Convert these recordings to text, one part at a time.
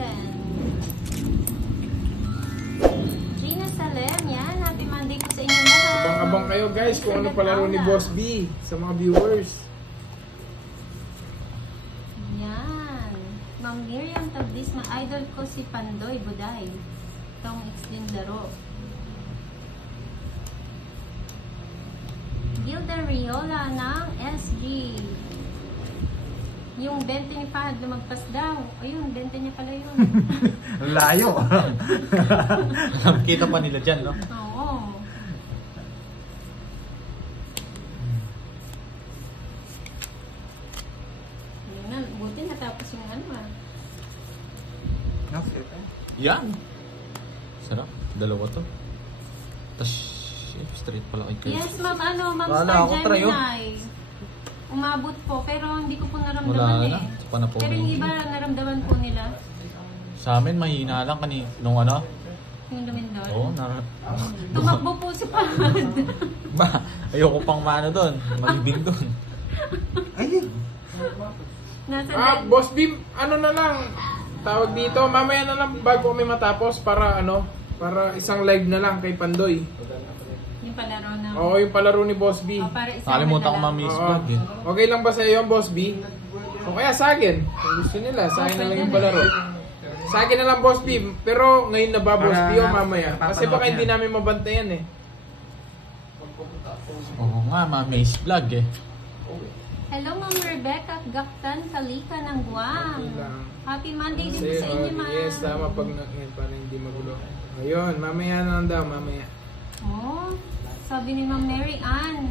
Sagan. Gina Salem, yan. Happy Monday po sa inyo lahat. Abang-abang kayo guys kung ano palaro ni Boss B sa mga viewers. Yan. Ma'am Miriam Tabdisma, idol ko si Pandoy Buday. Itong din laro. Gilda Riola ng SG. Yung 20 ni Fahad lumagpas daw. Ayun, 20 niya pala yun. Layo. Kita pa nila dyan, no? Oo. Yun na, buti natapos yung ano ah. Yan. Sarap. Dalawa to. Tapos, straight pala kay Chris. Yes, ma'am, ma'am Wala Star ako, try, oh. Gemini. Umabot po, pero hindi ko po Wala naramdaman na. eh. Pa na po Pero yung iba, naramdaman po nila. Sa amin, mahina lang nung ano. Yung lumindol. Oo, Tumakbo po si Fahad. ayoko pang maano doon. Malibing doon. Ay, Nasa Boss B, ano na lang, tawag dito, mamaya na lang bago kami matapos para para isang live na lang kay Pandoy. yung palaro na. Oo, yung palaro ni Boss B. Para isang Nakalimutan ko na lang. mami Oo. vlog eh. Okay lang ba sa iyo, Boss B? O kaya sa akin, kung gusto nila, sa akin na lang yung palaro. Sa akin na lang, Boss B, pero ngayon na ba, Boss B, o mamaya? Kasi baka hindi namin mabantayan eh. Oo nga, mami vlog eh. Hello, Ma'am Rebecca Gaktan Kalika ng Guam. Happy Monday din po sa inyo, ma'am. Yes, tama pag para hindi magulo. Ayun, mamaya na lang daw, mamaya. Oh, sabi ni Ma'am Mary Ann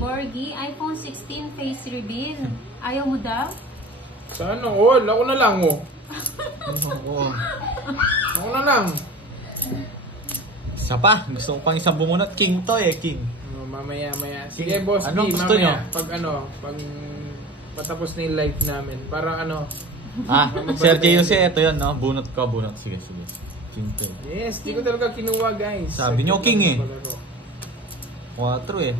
Borgi, iPhone 16 face reveal. Ayaw mo daw? Saan all? Ako na lang, oh. Oo. Ako na lang. Isa pa. Gusto ko pang isang bumunot. King to eh, King. Mamaya. Sige, Boss Anong B, gusto mamaya. nyo? Pag patapos na yung live namin. Para Sir Jose, ito yun, no? Bunot ko, bunot. Sige. King to eh. Yes, di ko talaga kinuha, guys. Sabi nyo, King eh. 4 eh.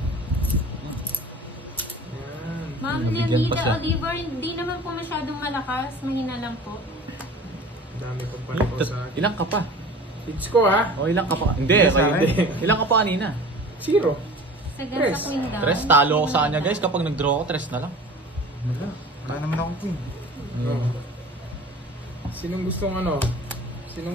Yan. Ma'am Nabigyan pa siya. Leonida Oliver, hindi naman po masyadong malakas. Mahina lang po. Dami pang panako sa akin. Ilang ka pa? Hits ko, ha? O ilang ka pa? Hindi, Hindi, sa kayo akin. hindi. Ilang ka pa kanina? 0. Sa Tres. sa Queen daw. 3, talo ako sa kanya guys. Kapag nag-draw ako, 3 na lang. wala naman akong queen. Oh. Sinong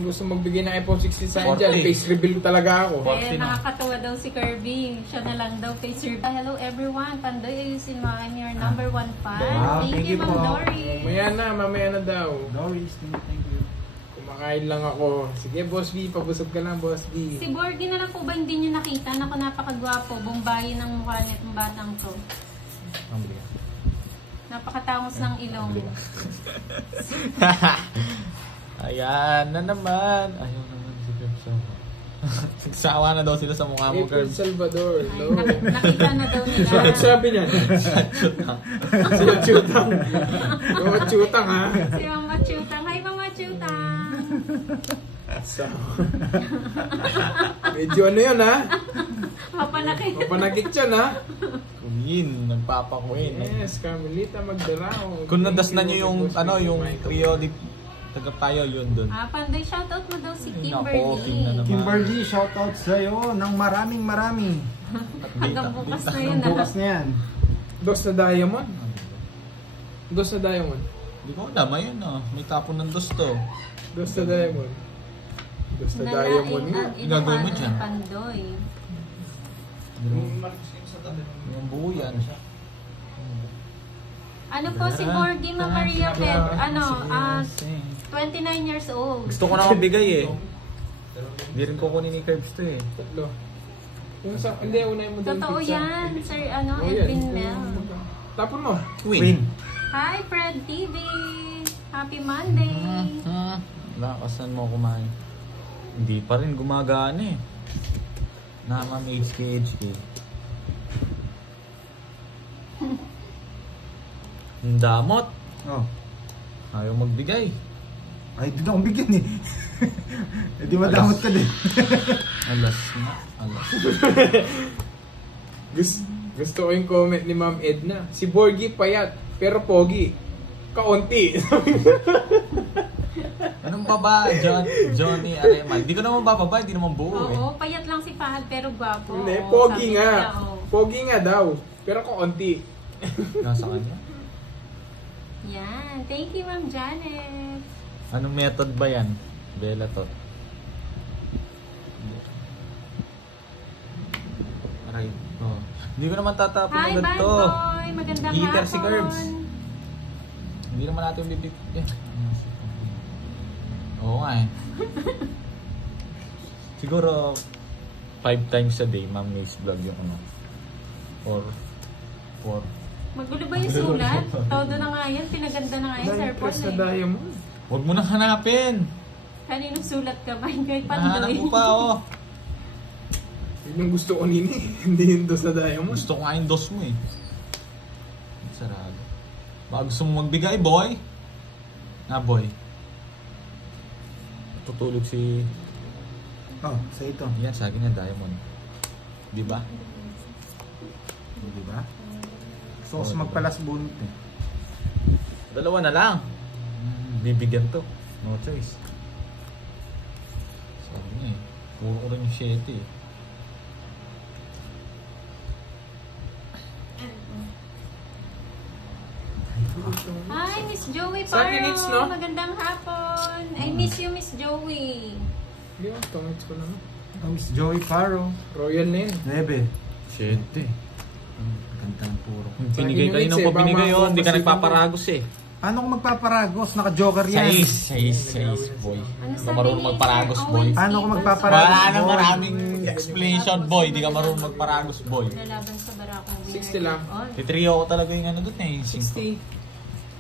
gustong magbigay ng iPhone 16 sa akin dyan? 40. Face reveal talaga ako. Eh, nakakatawa daw si Kirby. Siya na lang daw face reveal. Hello everyone. Pandoy ayusin mo. I'm your number 1 fan. Wow, Thank you, Ma'am po. Dory. Mamaya na daw. Doris, thank you. Kumakain lang ako. Sige, Boss B, pabusog ka lang, Boss B. Si Borgie na lang po ba hindi nyo nakita? Naku, napakagwapo. Bombayin ang mukha niya itong batang to. Napakatangos ng ilong. Ayan na naman. Ayaw naman si Kirby. Nagsawa na daw sila sa mukha mo, April Kirby. Salvador. Ay, Hello. nakita na daw nila. Sabi niya. Si Chutang. Yung Chutang, ha? Si Mama Chutang. Hi, Mama Chutang. So, medyo ano yun, ha? Mapanakit. Mapanakit yan, ha? Queen, nagpapakuin. Yes, Carmelita Magdarao. Kung nadasnan nyo yung, yung trio di tagap tayo, yun dun. Pandoy, shoutout mo daw si Nako, Kimberly. King na naman. Kimberly, shoutout sa'yo ng maraming. Hanggang bukas na yun. Bukas na yan. Dos na diamond? Dos na diamond. Hindi ko alam, ayun may tapon ng dos to. Dos na diamond. Dos na diamond yun. Gagawin mo dyan? Pandoy. Yung buo yan. Ano po si Borgie Ma'am Maria Ped? 29 years old. Gusto ko na magbigay eh. Hindi rin kukunin ni Curbs to eh. Tatlo. Yung sa, hindi, unay mo doon Totoo pizza. yan, Sir Oh, yan. Edwin Mel. Tapon mo. Queen. Hi, Fred TV! Happy Monday! Lakasan mo kumain. Hindi pa rin gumagana eh. Nama HK. Ang damot. Oh. Ayaw magbigay. Ay, di na akong bigyan eh. Eh, di madamot ka din. Alas na. Gusto ko yung comment ni Ma'am Edna. Si Borgie payat, pero pogi. Kaunti. Anong baba, Johnny Aremal? Hindi ko naman bababa, hindi naman buo eh. Oo, payat lang si Fahad pero gwapo. Hindi, Oo, pogi sabi nga. nila, oo. Pogi nga daw. Pero konti. Nasa kanya. Yan. Thank you, Ma'am Janet. Anong method ba yan? Bella to. Aray. Oh. Hindi ko naman tatapon Hi, agad bad to. boy. Magandang Heater hapon. si Curbs. Hindi naman natin bibig. Oo nga eh. Siguro 5 times a day, Ma'am Mace vlog yung ano. Or 4. Magulo ba yung sulat? Todo na nga yan. Pinaganda na nga yan, Sir Dahil Paul press na eh. diamond. Huwag mo nang hanapin. Kaninong sulat ka ba? Kahit Nahanap pandoy. mo pa oh. Yun yung gusto ko nini. Hindi yung dos na diamond. Gusto ko nga yung dos mo eh. Sarado. Baka gusto mo magbigay, boy? Na boy. Tutulog si... Oh, sa ito. Yan, sa akin yung diamond. Di ba? Di ba? So, magpalas bunot eh. Dalawa na lang. Bibigyan to. No choice. Sabi niya eh. Puro ko rin yung 7 eh. Hi, Miss Joey Sa akin, Paro. it's no? Magandang hapon. I miss you, Miss Joey. Hindi mo, tumits ko naman. Oh, Miss Joey Faro. Royal na yun. 9. 7. Ganda ng puro. Pinigay kayo ng pinigay yun. Hindi ka nagpaparagos eh. Paano ko magpaparagos? Naka-joker yan. 6 boy. Ano Hindi ka sabi marunong ni magparagos Sir boy. Owen Paano ko Stevens? magpaparagos? Wala nang boy? maraming explanation boy. Hindi ka marunong magparagos boy. Lalaban sa Barakong winner. 60 lang. On. Titrio ko talaga yung ano doon eh. 60.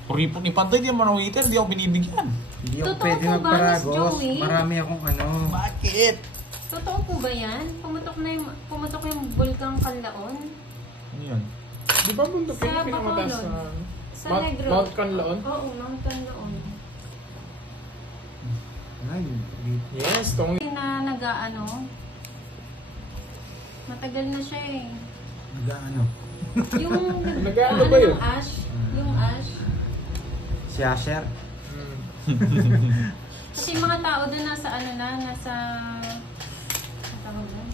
Kuripot ni Pantoy, di naman waiter, di ako binibigyan. Hindi ako Totoo pwede po ba, magparagos. Miss Joey? Marami akong ano. Bakit? Totoo po ba yan? Pumutok yung Bulkang Kanlaon? Ano yun? Di ba bundok Sa yun pinamataas Bacolod. sa Sa Negro. Mount Canlaon? Oo, Mount Kanlaon. Ay, Yes, tong Na nag-ano, matagal na siya eh. nag-ano. Yung Nag-ano ba yun? Yung ash. Yung ash. Si Asher. Kasi yung mga tao doon nasa ano na, nasa... Ang tawag doon?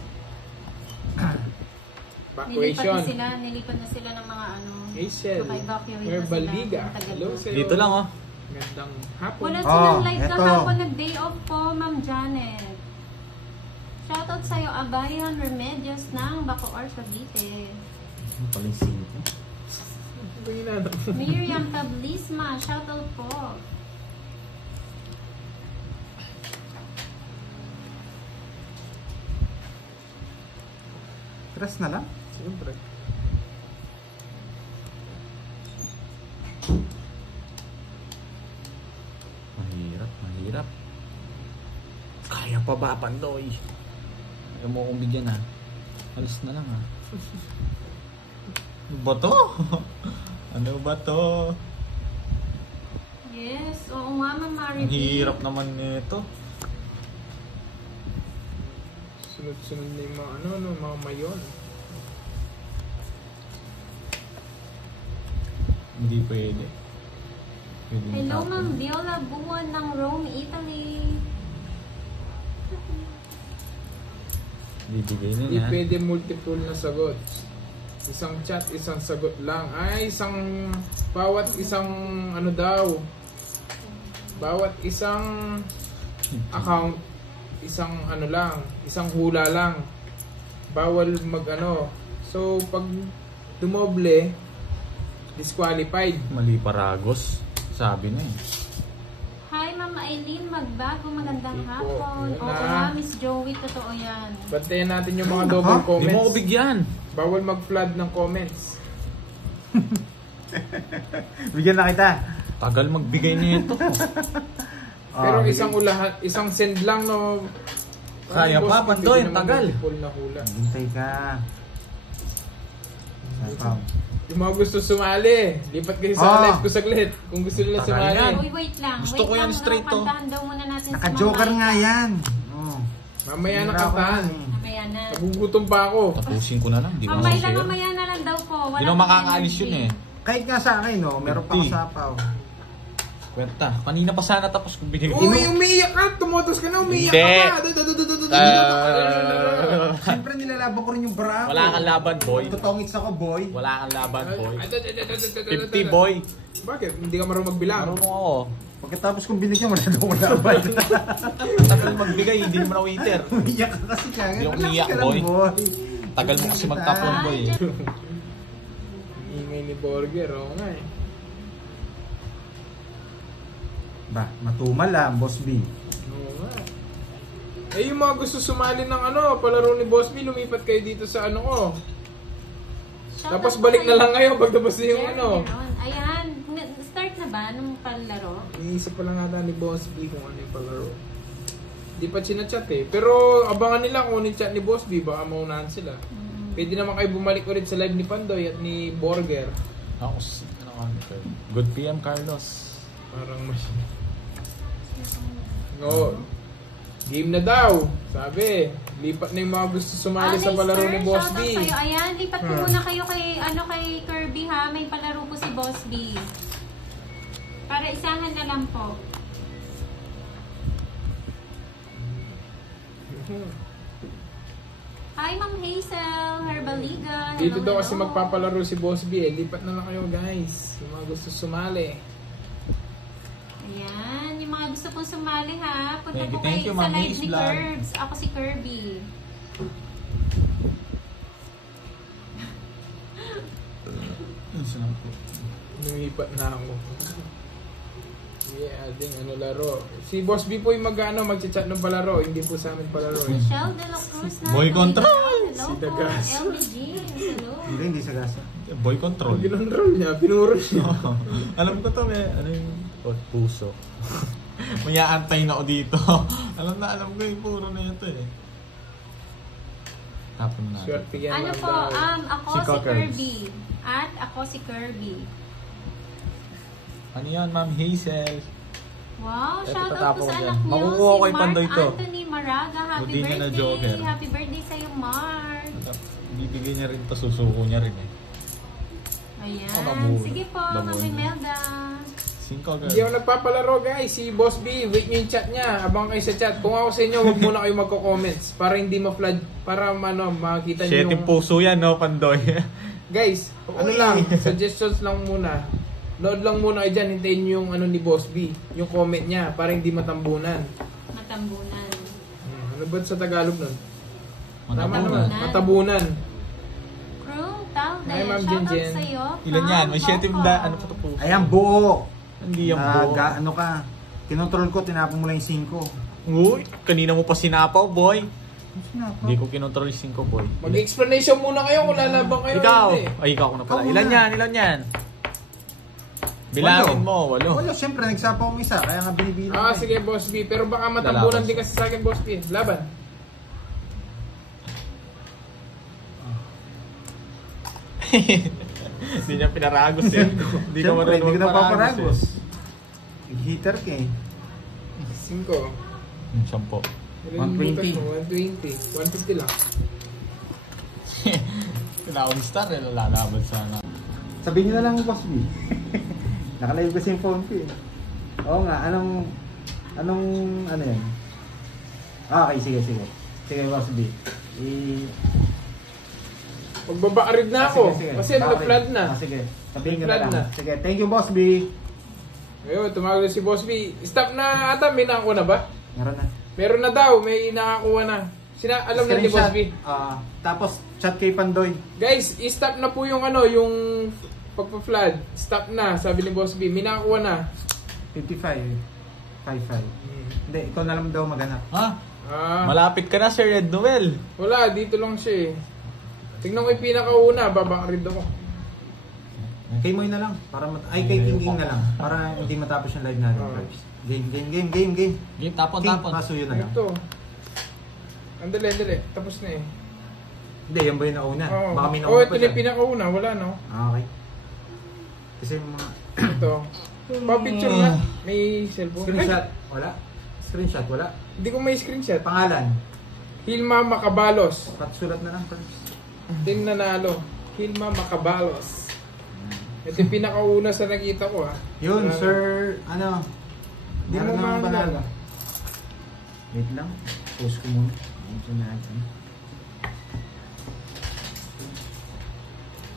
Evacuation. Nilipat na sila ng mga ano... Hazel. Naka-evacuate na Herbal sila. Liga. Ang tagal Hello na. sa'yo. Dito lang oh. Gandang hapon. Wala Oh, silang live eto. kahapon, nag-day off po, Ma'am Janet. Shoutout sa'yo, Abayan Remedios ng Bacoor, Cavite. Ano pala yung sito? Ano ba yung inaanap mo? Miriam Tablisma, shoutout po. Tres na lang? Siyempre. Mahirap. Kaya pa ba, Pandoy? Ayaw mo akong bigyan ha. Alis na lang ha. Ano ba to? Ano ba to? Yes, oo nga, Ma'am Maribel. Ang hirap naman nito. Sunod-sunod na yung mga mga mayon. Hindi pwede. Pwede Hello, matapon. Ma'am Viola Buwan ng Rome, Italy. Bibigay na Hindi niya. pwede multiple na sagot. Isang chat, isang sagot lang. Ay, bawat isang ano daw. Bawat isang account, isang ano lang, isang hula lang. Bawal So, pag dumoble, disqualified. Mali paragos. Sabi na eh. Hi, Ma'am Aileen Magbago. Magandang Hindi po. hapon. Yun Oo na. nga, Miss Joey. Totoo yan. Bantayan natin yung mga double comments. Hindi mo ako bigyan. Bawal mag-flood ng comments. Bigyan na kita. Tagal magbigay nito. Pero bigyan. isang send lang no. Kaya pa, Pandoy, tagal. Multiple na hula. Hintay ka. Sapaw. Yung mga gusto sumali, lipat kayo sa live ko saglit. Kung gusto nila Tagal sumali. yan. Uy, wait lang. Gusto wait ko yan lang, straight to. Kantahan daw muna natin Naka-joker si Ma'am nga Maika. yan. Oh. Mamaya na Wala ko kantahan. yan eh. Mamaya na. Nagugutom pa ako. Tapusin ko na lang. Di ba Mamaya ako lang, sa'yo? mamaya na lang daw po. Hindi na makakaalis yun eh. Kahit nga sa akin, no, meron pa ako 50. sapaw. Kwenta. Kanina pa sana tapos kung binigay mo. Uy, umiiyak ka! Tumotos ka na, umiiyak Hindi. ka pa! Siyempre nilalaban ko rin yung bra ko. Wala kang laban, boy. Tutongits ako, boy. Wala kang laban, boy. 50, boy. Bakit? Hindi ka marunong magbilang? Marunong ako. Pagkatapos kong binigyan, wala na akong laban. Tagal magbigay, hindi mo na waiter. Umiyak ka kasi kagad. Hindi ako Relax umiyak, ka lang, boy. Tagal mo kasi magtapon, boy. Ingay ni Burger, oo nga eh. Ba, matumal lang, Boss B. Oo nga. Eh yung mga gusto sumali ng ano, palaro ni Boss B, lumipat kayo dito sa ano ko. Tapos balik na lang kayo pag tapos yung ano. Ayan, start na ba nung palaro? Iniisip pa lang ata ni Boss B kung ano yung palaro. Di pa chinachat eh. Pero abangan nila kung ano yung chat ni Boss B, baka maunahan sila. Pwede naman kayo bumalik ulit sa live ni Pandoy at ni Burger. Ako, good PM, Carlos. Parang mas... No. Game na daw. Sabi, lipat na yung mga gusto sumali sa palaro ni Boss B. Sa'yo. Ayan, lipat po muna kayo kay Kirby ha. May palaro po si Boss B. Para isahan na lang po. Hi, Ma'am Hazel, Herbaliga. Hello, Dito daw kasi hello. magpapalaro si Boss B eh. Lipat na lang kayo guys. Yung mga gusto sumali. Ayan, yung mga gusto pong sumali ha. Punta po Thank kayo you, sa Ma'am live Hazel ni Vlog. Curbs. Ako si Kirby. Lumipat na ako. Yeah, ding ano laro. Si Boss B po yung mag-chat ng palaro. Hindi po sa amin palaro eh. Michelle De La Cruz na. Boy Control! Hello Si po. Dagas. LBG. Hello. Hindi sa gasa. Boy control. Ang ginonroll niya, pinuro niya. Alam ko to, may ano yung puso. May aantay na ako dito. alam ko yung puro na ito eh. Tapon na natin. Swerte yan. Ano Ma'am po, daw. ako Si si Cockers. Kirby. At ako si Kirby. Ano yan, Ma'am Hazel? Wow, Eto, shoutout po tatapon sa ko anak dyan. niyo, Makukuha si ko yung Mark Pandoy to. Anthony Maraga. Happy Budingan na Joker. birthday. Happy birthday sa'yo, Mark. Bibigay niya rin to, susuko niya rin eh. Ayan. Oh, nabuhay. Sige po, Nabuhay Mami niya. Melda. 5 girl. Hindi ako nagpapalaro guys. Si Boss B, wait nyo yung chat niya. Abang kayo sa chat. Kung ako sa inyo, huwag muna kayo magko-comments. Para hindi ma-flood. Para makita nyo Shit, yung puso yan, no, Pandoy? Guys, ano lang, suggestions lang muna. Nood lang muna kayo dyan, hintayin nyo yung ano ni Boss B, yung comment niya, para hindi matambunan. Matambunan. Ano ba sa Tagalog nun? Tama Matabunan. naman, matabunan. Crew, Talde. Hi, Ma'am Shoutout Jinjen. sa'yo. Ilan yan? May from 7 Coco. ano pa to puso? Ayan, buo. Hindi yung buo. Ano ka? Kinontrol ko, tinapon mo lang yung 5. Uy, kanina mo pa sinapaw, boy. Sinapa? Hindi ko kinontrol yung 5, boy. Mag-explanation muna kayo kung lalabang kayo. Ikaw! Hindi. Ay, ikaw ko na pala. Ikaw Ilan muna. yan? Ilan yan? Bilangin mo, 8. Wala, syempre, nagsapa akong isa. Kaya nga binibilang Ah, ko eh. sige Boss B, pero baka matambunan Lalaban. din kasi sa akin Boss B. Laban. Hindi niya pinaragos eh. Hindi ka Siyempre, marunong hindi ko na magparagos paparagos. Heater ka eh. 5. Yung 10. 120. 120. 150 lang. Tinawag star eh, lalaban sana. Sabihin nyo na lang, Boss B. Nakalive kasi yung phone ko eh. Oo nga, ano yan? Okay, sige. Sige, Boss B. Magbabaarid na ako. Sige. Kasi Bakit? na-flood na. Sige, sabihin nyo na Flood lang. na. Sige, thank you, Boss B. Ngayon, tumawag na si Boss B. Stop na ata, may nakakuha na ba? Meron na. Meron na daw, may nakakuha na. Alam na ni Boss B. Tapos, chat kay Pandoy. Guys, i-stop na po yung ano, yung pagpa-flood. Stop na, sabi ni Boss B. May nakakuha na. 55. 55. Hindi, ikaw na lang daw maghanap. Ha? Ah, Malapit ka na, Sir Red Noel. wala, dito lang siya eh. Tingnan ko yung pinakauna, babakarid ako. Kay Moy na lang. Kay King na lang. Para hindi matapos yung live natin. Game. Game, tapon. King, pasuyo na lang. Ito. Andali. Tapos na eh. Hindi, yan ba yung nauna? Oo. Baka may Oh, nauna ito pa na yung pinakauna, wala no? Okay. Kasi mga Ito. Pa-picture nga. May cellphone. screenshot. Wala? Screenshot, wala? Hindi ko may screenshot. Pangalan. Hilma Macabalos. Patsulat na lang. Perps. Team nanalo. Hilma Macabalos. Ito yung pinakauna sa nakita ko ha. Yun, sir, ano? Di mo meron naman mahal. panalo. Wait lang. Post ko muna. Ito natin.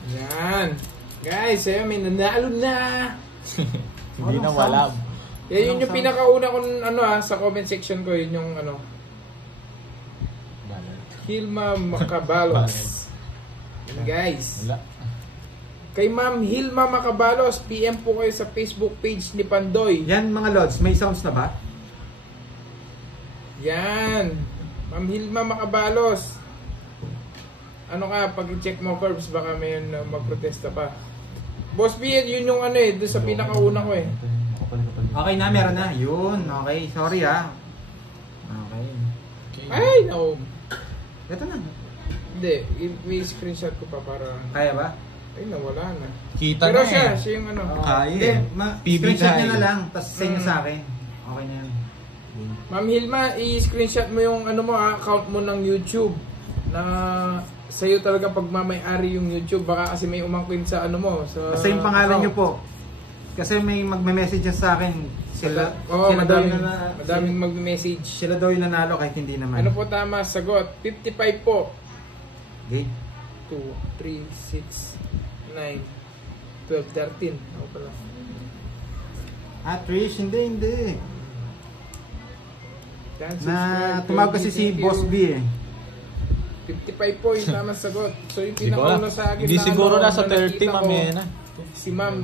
Yan. Guys, ayun, may nanalo na. Hindi na Anong wala. Yan yun yung pinakauna kong ano ha, sa comment section ko. Yun yung ano. Hilma Macabalos. Yan guys. Wala. Kay Ma'am Hilma Macabalos, PM po kayo sa Facebook page ni Pandoy. Yan mga lods, may sounds na ba? Yan. Ma'am Hilma Macabalos. Ano ka, pag-check mo Curbs, baka may magprotesta pa. Boss B, yun yung ano eh, doon sa pinakauna ko eh. Okay na, meron na. Yun, okay. Sorry ha. Okay. Ay, no. Ito na. Hindi, may screenshot ko pa para... Kaya ba? Ay, nawala na. Kita Pero na siya, eh. siya yung ano. Kaya Hindi, eh. PB screenshot nyo tayo. na lang, tapos send nyo sa akin. Okay na yan. Ma'am Hilma, i-screenshot mo yung ano mo, account mo ng YouTube. Na sa'yo talaga pagmamay-ari yung YouTube. Baka kasi may umangkin sa ano mo. Sa Basta yung pangalan nyo account. po. Kasi may magme-message sa akin. Sila, Oo, sila daw madaming, yung na- madaming mag-message. Sila daw yung nanalo kahit hindi naman. Ano po tama? Sagot. 55 po. Okay. 2, 3, 6, 9, 12, 13. Ako pala. Trish, hindi. Yan, Na subscribe. tumawag kasi si Thank you. Boss B eh. 55 po yung tamang sagot. So yung Hindi ko alam. pinakauna sa akin Hindi na siguro ano, nasa na 30 nakita ko, mamaya na. Si Ma'am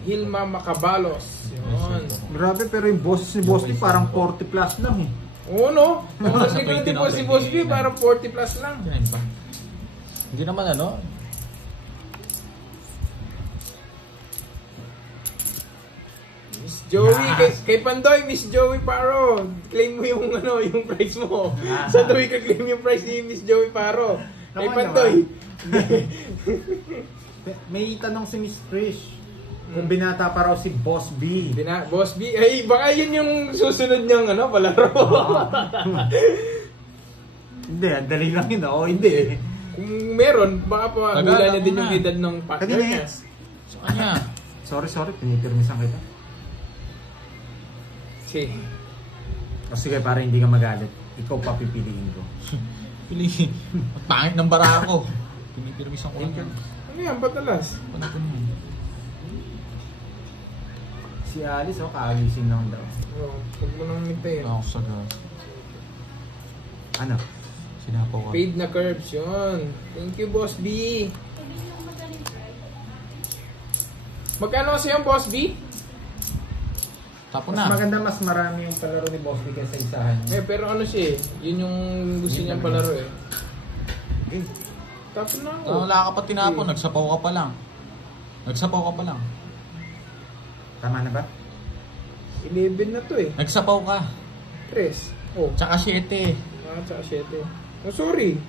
Hilma Macabalos. Yun. Grabe, pero yung boss si Boss B parang 40 plus lang eh. Oo no? Ang Nasa likod 20 din na po ako, si Boss B 29. parang 40 plus lang. Yan ba? Hindi naman ano. Miss Joey, kay Pandoy, Miss Joey Paro. Claim mo yung ano, yung price mo. Sa tuwi ka claim yung price ni Miss Joey Paro. Kay Naman Pandoy. May tanong si Miss Trish. Kung binata pa raw si Boss B. Boss B, ay baka yun yung susunod niyang ano, palaro. Hindi, ang dali lang yun. Oo, hindi. Kung meron, baka pa Tagal, hula niya ako din na. yung edad ng partner Kanina niya. Sa kanya. Sorry, pinipirmisan kita. Si. O sige, para hindi ka magalit. Ikaw pa pipiliin ko. Pili. Ang pangit ng bara ko. Pinipirmisan ko lang yan. Ano yan, patalas? Ano ko nun? Si Alice, kaagising lang daw. Oh, huwag mo nang mintayin. Ako sa gas. Ano? Sinapaw ka. Paid na curbs, yun. Thank you, Boss B. Magkano kasi yung Boss B? Tapo Mas na. maganda, mas marami yung palaro ni Boss B kaysa isahan niya. Pero ano siya eh, yun yung gusto niyang palaro eh. Okay. Tapos na ako. Wala ka pa tinapon. Nagsapaw ka pa lang. Nagsapaw ka pa lang. Tama na ba? 11 na to eh. Nagsapaw ka. 3. Oh, Tsaka 7. tsaka 7. Oh, sorry.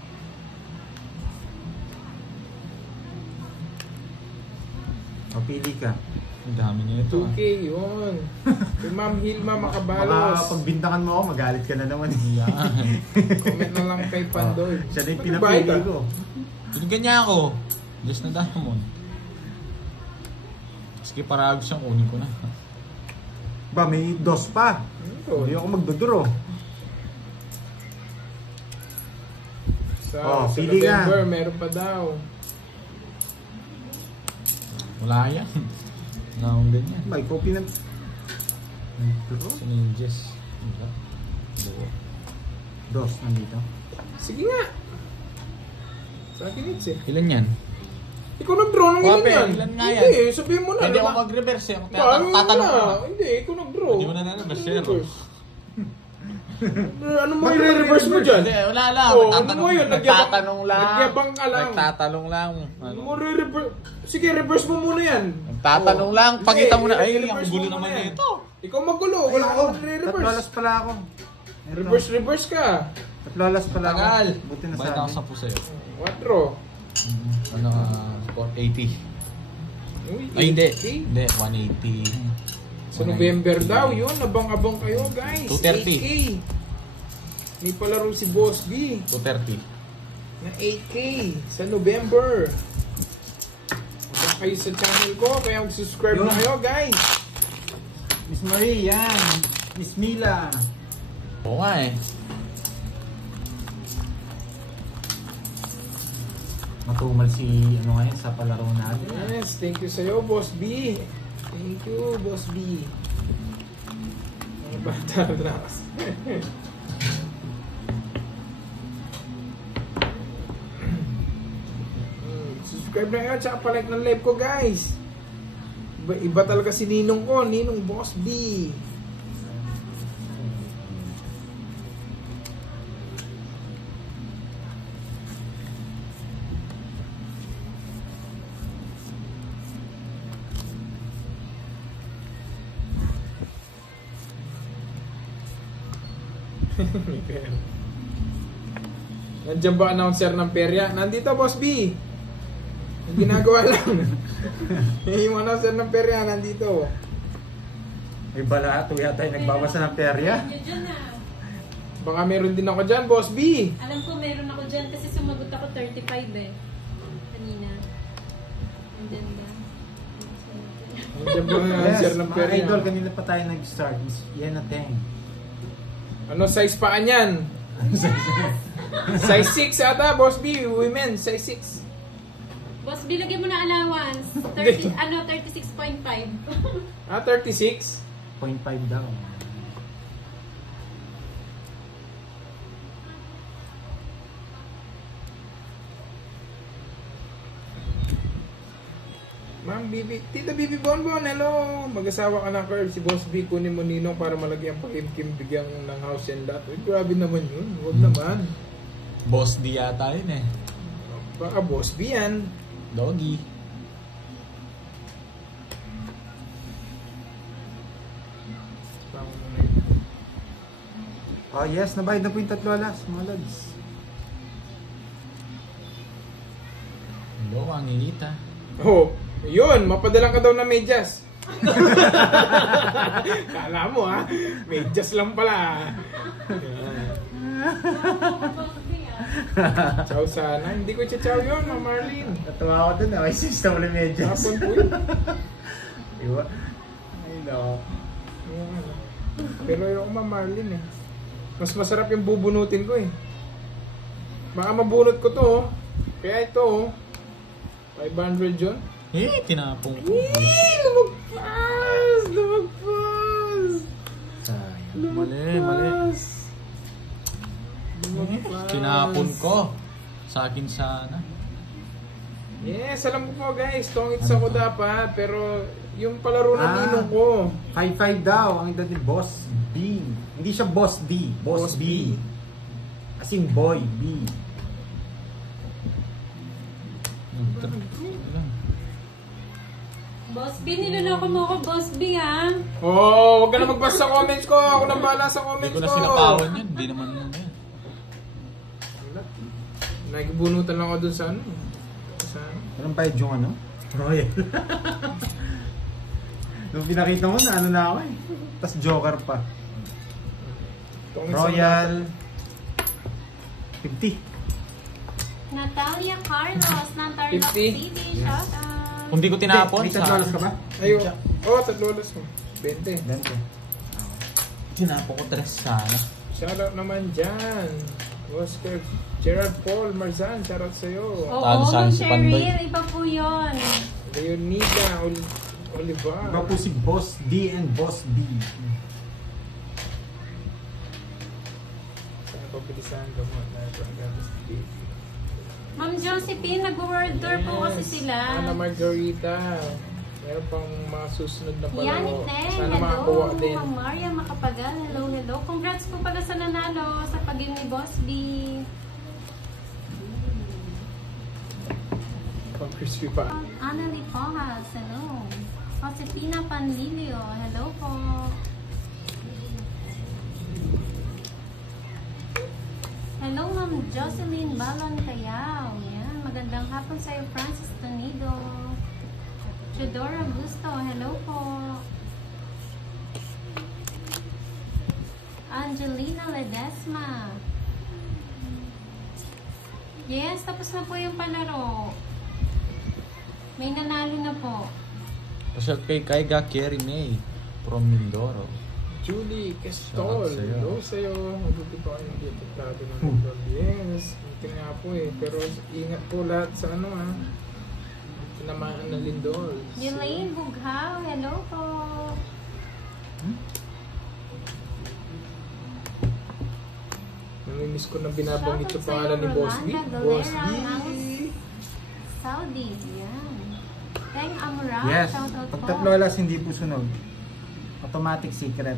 O, pili ka. Ang dami niya ito. 2K, yun. Kay Ma'am Hilma Baka Macabalos. pagbintangan mo ako, magalit ka na naman. Yan. Comment na lang kay Pandoy. Siya na yung Magbabayad pinapili ka? ko. Binigyan niya ako. Just na diamond. Sige, paragos siyang kunin ko na. Ba, may dos pa. Oh, Hindi ako magdodoro. sa pili ka. November, meron pa daw. Wala yan. Wala akong ganyan. Ba, ikaw Sa ninjas. Wala. Buo. Dos nandito. Sige nga. Sa akin it's eh. Ilan yan? Ikaw nag-draw ng ilan Wape, yan. ilan nga yan? Hindi, sabihin mo na. Hindi ako Lala- mag-reverse eh. Paano mo Tatanong na? ko. Hindi, ikaw nag-draw. Hindi mo na na-reverse, zero. Ano mo i-reverse mo dyan? Hindi, wala lang. Oh, ano mo yun? Nagtatanong lang. Nagyabang ka lang. Nagtatanong lang. Ano mo i-reverse? Sige, reverse mo muna yan. Nagtatanong Oh. lang. Pakita mo na. Hindi, Ay, ang reverse gulo mo naman muna yan. nito. Ikaw magulo. Wala ako. akong re-reverse. Tatlolas pala ako. Reverse ka. Tatlolas pala ako. Tagal. Buti na Bayad sa ako 10 sa'yo. 4. Ano, 80. Uy, Ay, hindi. 8K. Hindi, 180. Sa November daw, yun. Abang-abang kayo, guys. 230. 8K. May palaro si Boss B 230. na 8K sa November. kayo sa channel ko. Kaya mag-subscribe Yun. na kayo, guys. Miss Marie, yan. Miss Mila. Oo nga eh. Matumal si ano ngayon sa palaro natin. Yes, thank you sa'yo, Boss B. Thank you, Boss B. Mga bata relax. Subscribe na kayo, tsaka palike ng live ko, guys. Iba talaga si Ninong ko, Ninong Boss B. Nandiyan ba announcer ng perya? Nandito, Boss B. Yung ginagawa lang. Yung announcer ng perya, nandito. May balato yata yung nagbabasa ng perya. Diyan na. Baka meron din ako dyan, Boss B. Alam ko meron ako dyan kasi sumagot ako 35 eh. Kanina. Andyan ba? Nandiyan ba announcer ng Mga perya? idol, kanina pa tayo nag-start. Yan na 10. Ano size pa niyan? Size 6 ata, Boss B. Women, size 6. Boss, bilagyan mo na allowance. 36.5. Ah, 36? 0.5 daw. Ma'am Bibi, Tita Bibi Bonbon, hello! Mag-asawa ka na, Carl. Si Boss B, kunin mo Ninong para malagyan pag-imkim bigyan ng house and lot. Uy, grabe naman yun. Huwag naman. Boss D yata yun eh. Baka Boss B yan. Doggy. Oh yes, nabayad na po yung 3 alas, mga lads. Hello, Angelita. Oh, yun, mapadalang ka daw na medyas. Kala mo ha, medyas lang pala. Ciao sana. Hindi ko ciao yun, Ma'am Marlene. Natawa ko dun, may system ulit medyas. Hapon po yun. Diba? Ay, no. Pero yung Ma'am Marlene eh. Mas masarap yung bubunutin ko eh. Baka mabunot ko to oh. Kaya ito oh. 500 yun. Eh, tinapong ko. Lumagpas! Lumagpas! Sayang. Mali. Lumagpas! Tinapon ko. Sa akin sana. Yes, alam ko po guys, tongits ako dapat, pero yung palaro ng ninong ko. 5-5 daw ang edad ni Boss B. Hindi siya Boss D, Boss, Boss B. As in boy, B. Boss B, niloloko mo ako, Boss B ha? Oh, wag ka na magbasa sa comments ko. Ako nang bahala sa Hindi comments ko ko. na sinapawan yun. Hindi naman yun. Nagibunutan lang ako dun sa ano. Sa ano. Anong bayad yung ano? Royal. Nung pinakita mo na ano na ako eh. Tapos Joker pa. Tongits Royal 50. Natalia Carlos, ng Tarlac 50? City, shout out. Kung di ko tinapon, May 3 alas ka ba? Ayun. Oh, 3 oras mo. 20. 20. tinapon ko 3 sana. Shoutout naman dyan. Oscar, Gerard Paul Marzan, shoutout sa'yo. Oo, Talo sa akin si Pandoy. Cheryl, iba po yun. Leonida Olivar. Iba po si Boss D and Boss B. Saan pabilisan gamot na Brancadas TV? Ma'am Josephine, nag-world tour po kasi sila. Ana Margarita. Meron pang mga susunod na palaro. Yannick Teng, Sana hello. makakuha din. Ma'am Maria Makapagal, hello. Congrats po pala sa nanalo sa pagin ni Boss B. Pang crispy pa. Annalie Pojas, hello. Josefina Panlilio, hello po. Hello, Ma'am Jocelyn Balon Cayao. Yan, magandang hapon sa'yo, Francis Tonido. Chedora Busto, hello po. Angelina Ledesma. Yes, tapos na po yung palaro. May nanalo na po. Pasyal kay Kaiga Kerry May from Mindoro. Julie Shout Castol. out sa'yo. Hello sa'yo. Mabuti pa kayo hindi apektado ng lindol. Yes. Ito nga po eh. Pero ingat po lahat sa ano ah. Tinamaan ng lindol. Elaine Bughaw, hello po. Namimiss ko na binabanggit Shoutout yung pangalan ni sa'yo, Boss B. Rolanda Boss B. Galera ng Saudi, yan. Teng Amra, Yes. shoutout Pag po. tatlo alas hindi po sunog. Automatic secret.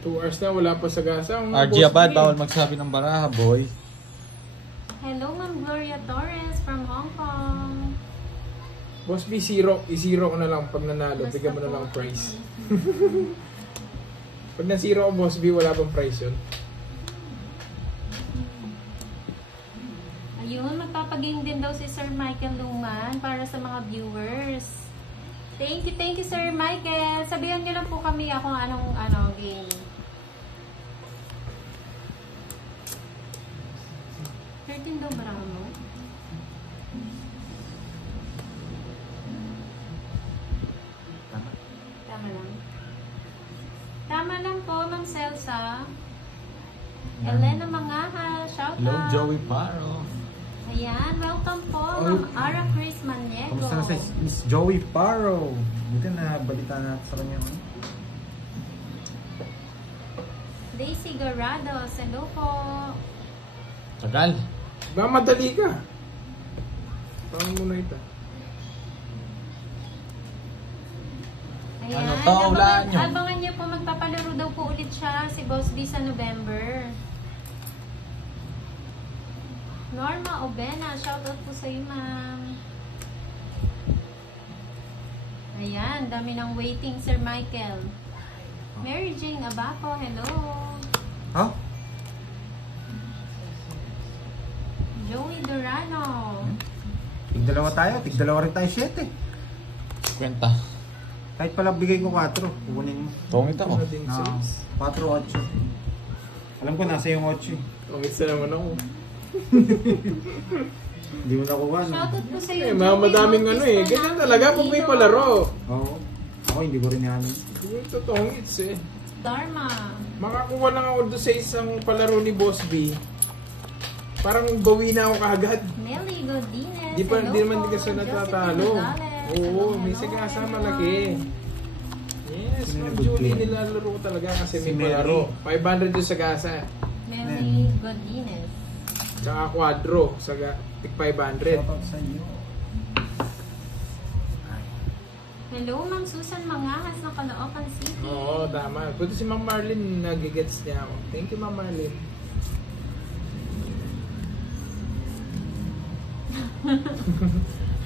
2 hours na wala pa sa gasa. Ang RG Boss Abad, B. bawal magsabi ng baraha, boy. Hello, Ma'am Gloria Torres from Hong Kong. Boss B, i-zero ko na lang pag nanalo. Basta Bigyan mo na po. lang ang price. Pag na-zero ko, Boss B, wala bang price yun? Ayun, magpapagame din daw si Sir Michael Luman para sa mga viewers. Thank you Sir Michael. Sabihan niyo lang po kami kung anong game. 13 daw ba mo? Tama lang. Tama lang po, Ma'am Celsa. Elena Mangaha, shout Hello, out. Joey Paro. Ayan, welcome po, Ma'am Ara Chris Maniego. Kamusta na si Miss Joey Paro? Buti na balita natin sa kanya. Daisy Garados, hello po. Tagal. Ba, madali ka. Parang muna ito. Ayan, Ano to, ulaan nyo? abangan niyo po, magpapalaro daw po ulit siya, si Boss B sa November. Norma Obena, shoutout po sa iyo, ma'am. Ayan, dami ng waiting, Sir Michael. Mary Jane Abaco, hello. Ha? Joey Durano. Tig-dalawa tayo. Tig-dalawa rin tayo 7. Kwenta. Kahit pala bigay ko 4. Kukunin mo. Tungit ako. Ano din Na, sales? 4-8. Alam ko nasa yung 8 eh. Tumits na naman ako. Hindi mo nakuha. No? Shoutout po sa iyo, Eh, madaming ano eh. Bautista Ganyan ng talaga pag may Iloilo. palaro. Oo. Ako hindi ko rin yan. Yung totoong hits eh. Dharma. Makakuha lang ako doon sa isang palaro ni Boss B. Parang bawi na ako kaagad. Nelly Godinez. Di pa, hello di naman po. din kasi Josephine natatalo. Gonzalez, Oo, may hello, sagasa hello. malaki. Yes, Sino Ma'am na good Julie player? nilalaro ko talaga kasi Si may Mary. palaro. 500 yung sagasa. Nelly Godinez. Tsaka quadro, tig 500. Shoutout sa iyo. Hello, Ma'am Susan Mangahas ng Caloocan City. Oo, tama. Buti si Ma'am Marlene, nagigets niya ako. Thank you, Ma'am Marlene.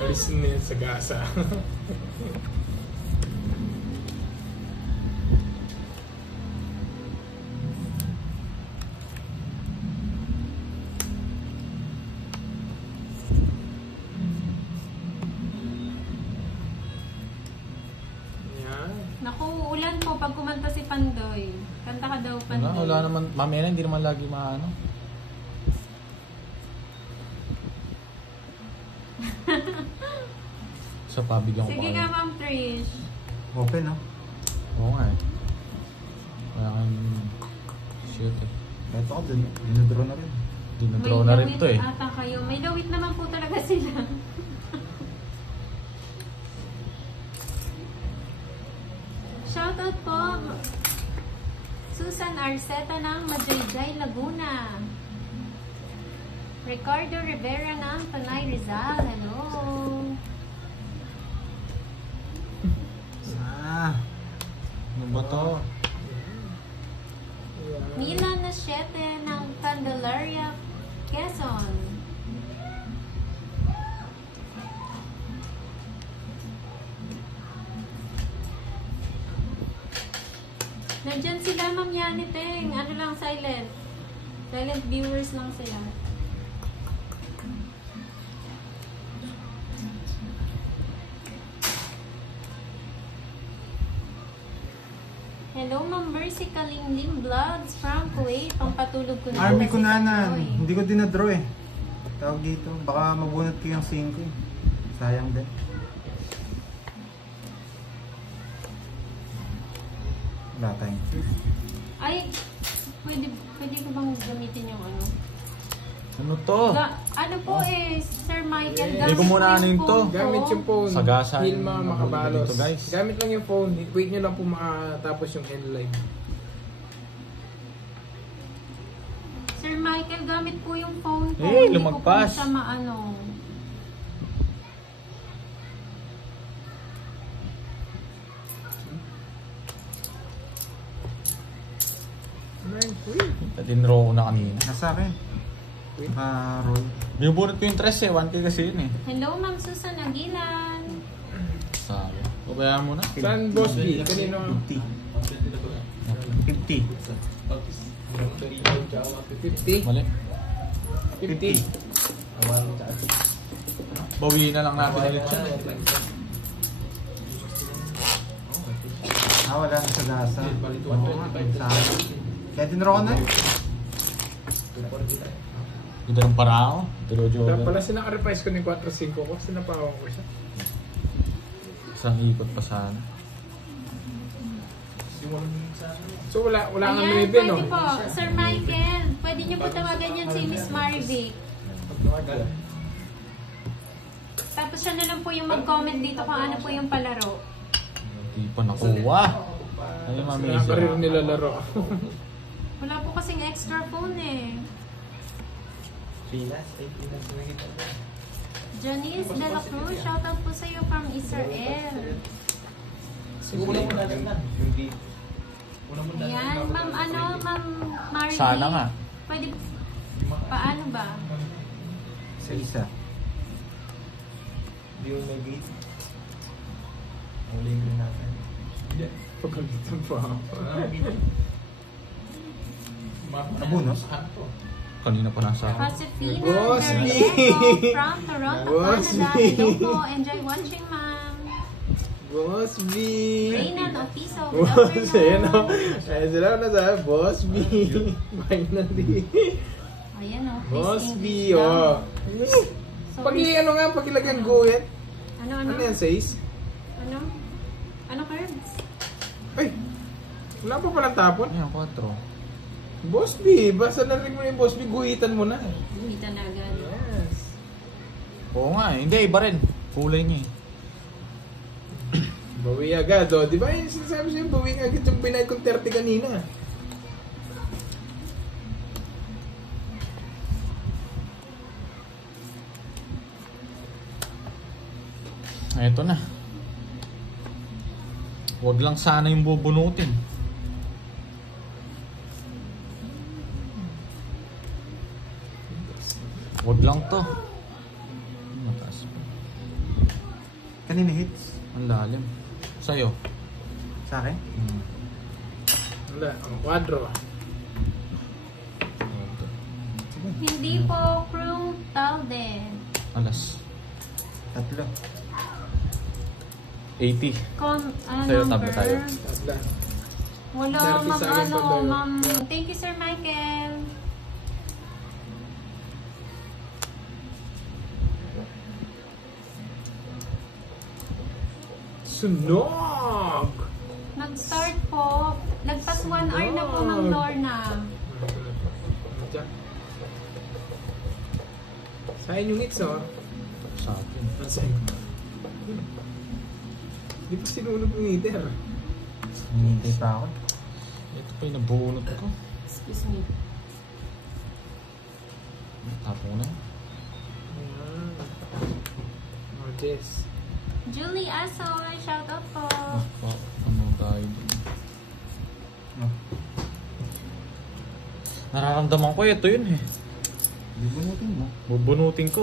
Alis na yun sa gasa. Yan. Naku, ulan po pag kumanta si Pandoy. Kanta ka daw, Pandoy. Wala naman. Mamaya na, hindi naman lagi maano. So, pabigyan ko Sige pa nga, kayo. Ma'am Trish. Open no? Oo nga eh. Kaya kang shoot eh. Ito ako din. Dinadraw na rin. Dinadraw na rin to eh. ata kayo. May lawit naman po talaga sila. Shoutout po. Susan Arceta ng Majayjay, Laguna. Ricardo Rivera ng Tanay Rizal. Hello. Ah. Ano ba to? Yan. Mila Nasiete ng Candelaria, Quezon. Nandyan sila, Ma'am Yani Teng. Ano lang, silent. Silent viewers lang sila. Hello, Ma'am Mercy Kalinglim Vlogs from Kuwait. Pampatulog ko na. Army kasi Kunanan. Pinoy. Hindi ko dinadraw eh. Tawag dito. Baka mabunot ko yung 5 eh. Sayang din. Wala tayong. Ay, pwede ko bang gamitin yung ano? Ano to? Ano po Sir Michael, Yes. gamit Hindi ko muna po ano yun to. phone ko. Gamit yung phone. Sagasan. Hilma Makabalos. Dito, guys. Gamit lang yung phone. Wait nyo lang po makatapos yung end live. Sir Michael, gamit po yung phone ko. Eh, Hindi lumagpas. ko po siya maano. Wait. Tinro ko na kanina. Nasa akin. Roy. Binubunot ko yung 3 eh. 1K kasi yun eh. Hello, Ma'am Susan Aguilan. Sabi. Pabayaan mo na. Saan Boss B? Kanino? 50. 50? Mali. 50? Bawiin na lang natin ulit siya. Wala na sa gasa. Kaya tinro ko na. Ito ng parao. Pero Kaya Jordan. pala sinaka-revise ko ni 4-5 ko kasi napawang ko siya. Isang ikot pa sana. So wala nga Ayan, 9 no? pwede po. Sir Michael, pwede niyo po tawagan yan si Miss Marivic. Tapos siya na lang po yung mag-comment dito kung ano po yung palaro. Hindi pa nakuha. Ano yung mami Sila pa rin nilalaro. Wala po kasing extra phone eh. Janice De La Cruz, shoutout po sa iyo from Israel. Ayan, Ma'am Ma'am Marivic. Sana nga. Pwede, paano ba? Sa isa. Pagalitan pa ako. Nabunos? Kanina pa nasa akin. Josefina Boss B. Garrido from Toronto, Boss Canada. B. Hello po. Enjoy watching, ma'am. Boss B! Reynan Opiso. Good Boss, ayan o. afternoon. Ayan sila na sabi, Boss B. Finally. Ayan o. Boss B, English oh. daw. Pag ano nga, pag ilagyan guhit. Ano? Ano yan, says? Ano? Ano, Curbs? Ay, wala pa palang tapon. Ayan, 4. Boss B, basta narinig mo na yung Boss B, guhitan mo na. Guhitan na agad. Yes. Oo nga eh. Hindi, iba rin. Kulay niya eh. Bawi agad, oh. Di ba yung sinasabi sa'yo, bawi agad yung binay kong 30 kanina. Eto na. Huwag lang sana yung bubunutin. Huwag lang to. Mataas pa. Kanina hits. Ang lalim. Sa'yo. Sa akin? Wala, ang kwadro. Hindi po Crew Talde. Alas. 3. 80. Sa'yo, Number. tabla tayo. Tabla. Wala, 30 ma'am, sa akin ano, pa daw. ma'am. Thank you, Sir Michael. Sunog! Nag-start po. Lagpas 1 hour na po, Ma'am Lorna. Sayang yung hits, oh. Sa akin. Sayang. Hindi pa sinunog yung heater. Hinihintay pa ako. Ito pa yung nabunot ko. Excuse me. Tapo na. Ayan. Oh, Jess. Julie Asoy, shoutout po. Ano tayo dun? Nararamdaman ko ito yun eh. Bibunutin mo. Bubunutin ko.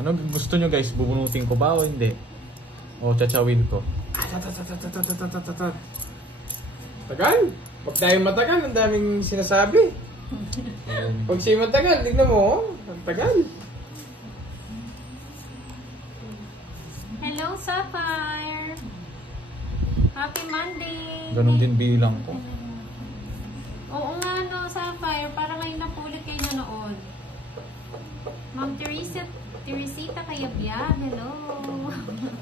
Ano gusto nyo guys? Bubunutin ko ba o hindi? O tsachawin ko? Tagal! Pag tayo matagal, ang daming sinasabi. Pag siya matagal, tignan mo, oh. Ang tagal. Hello, Sapphire. Happy Monday. Ganon din bilang ko. Oo nga, no, Sapphire. Para ngayon na po ulit kayo nanood. Ma'am Teresita Kayabya, hello.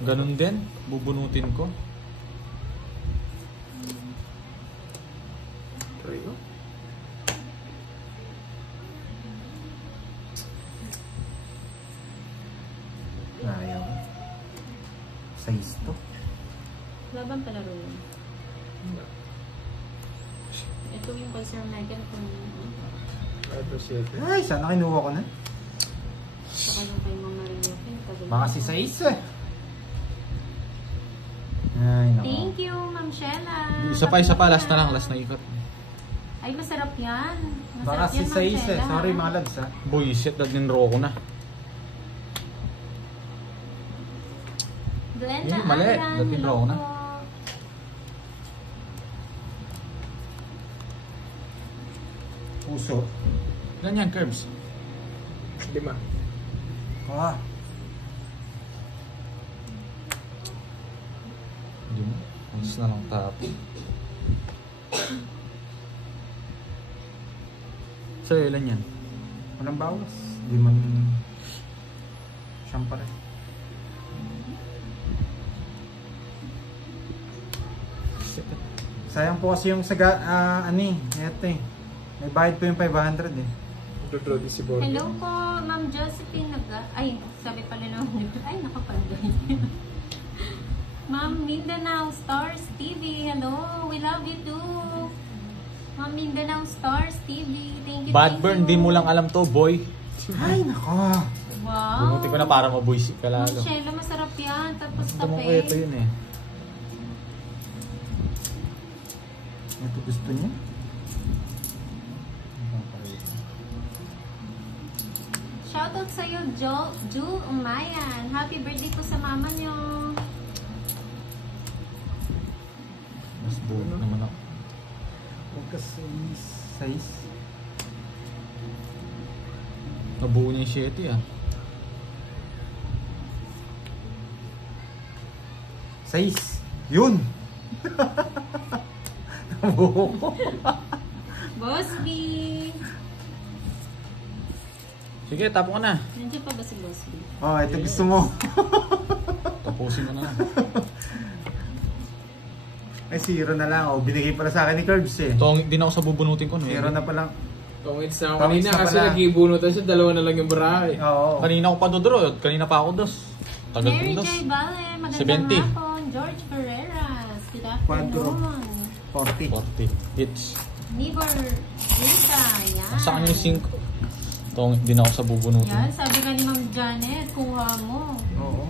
Ganon din. Bubunutin ko. Size to. Laban palaro yun. Ito yung kay Sir Megan kung Ito 7. Ay, sana kinuha ko na. saka lang kay Mama Maria. Baka si size eh. Ay, nako. Thank you, Ma'am Shella. Isa pa, last na lang, last na ikot. Ay, masarap yan. Masarap Baka si yan, Ma'am size eh. Shella. Sorry mga lads ha. Boy, shit, dadinro ko na. Glenda Hindi, mali. Alan, Dating hello raw na. po. Puso. Ilan yan, Curbs? 5. Ah. Hindi mo. Alis na lang tapo. Sa'yo, ilan yan? Walang bawas. Di man... Siyang pare. Sayang po kasi yung saga... ano eh. Eto eh. May bayad po yung 500 eh. Ito din si Borges. Hello po, Ma'am Josephine Ay, sabi pala naman. Ay, nakapanday. Ma'am Mindanao Stars TV. Hello, we love you too. Ma'am Mindanao Stars TV. Thank you. Bad thank burn, you. di mo lang alam to, boy. Ay, nako. Wow. Bumuti ko na para mabuisik ka Ma'am lalo. Shelo, masarap yan. Tapos Gusto mo ko tape. ito yun eh. Ito gusto niya. Shoutout sa'yo, Ju Umayan. Happy birthday po sa mama niyo. Mas buo naman ako. Huwag ka size. Nabuo niya yung shitty ah. Size. Yun. Nabuo ko. Boss B. Sige, tapo ka na. Nandiyan pa ba si Boss B? Oh, ito gusto mo. Tapusin mo na lang. Ay, 0 na lang. Oh, binigay pala sa akin ni Curbs eh. Ito, di na ako sa bubunutin ko. 0 na pala. Tongits na ako Tongits kanina na kasi pala. nag-ibunutan siya. 2 na lang yung barahe. Oo. Kanina ako pa dodro. Kanina pa ako dos. Tagal Mary kong dos. J. Bale, magandang 70. hapon. George Ferreras, good Quadro. afternoon. 40. 40 hits. Nibor Rita, yan. Saan yung 5? Ito, di na ako sa bubunutin. Yan, sabi nga ni Ma'am Janet, kuha mo. Oo.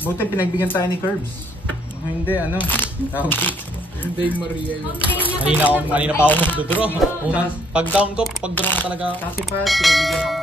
Buti pinagbigyan tayo ni Curbs. Hindi, ano. Tawag dito. Hindi Maria yun. Ma'am Kenya, Kanina pa ako nagdodro. Ayun. Unang pag down ko, pag draw na talaga ako. Kasi pa, pinagbigyan ako.